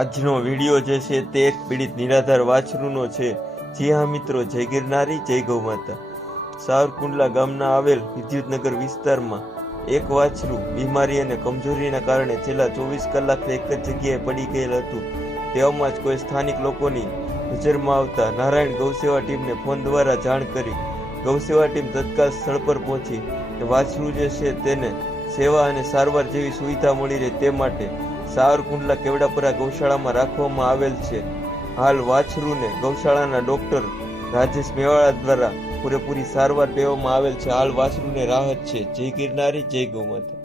આજનો વિડીયો જે છે તે એક પીડિત નિરાધાર વાછરૂનો છે. જી હા મિત્રો, જય ગિરનારી, જય ગૌ માતા. સાવરકુંડલા ગામના આવેલ વિદ્યુતનગર વિસ્તારમાં એક વાછરું બીમારી અને કમજોરીના કારણે છેલ્લા 24 કલાકથી એક જ જગ્યાએ પડી ગયેલ હતું. તેવામાં જ કોઈ સ્થાનિક લોકોની નજરમાં આવતા નારાયણ ગૌસેવા ટીમને ફોન દ્વારા જાણ કરી. ગૌસેવા ટીમ તત્કાલ સ્થળ પર પહોંચી વાછરું જે છે તેને સેવા અને સારવાર જેવી સુવિધા મળી રહે તે માટે સાવરકુંડલા કેવડાપરા ગૌશાળામાં રાખવામાં આવેલ છે. હાલ વાછરુને ગૌશાળાના ડોક્ટર રાજેશ મેવાડા દ્વારા પૂરેપૂરી સારવાર દેવામાં આવેલ છે. હાલ વાછરુને રાહત છે. જય ગિરનારી, જય ગૌ માતા.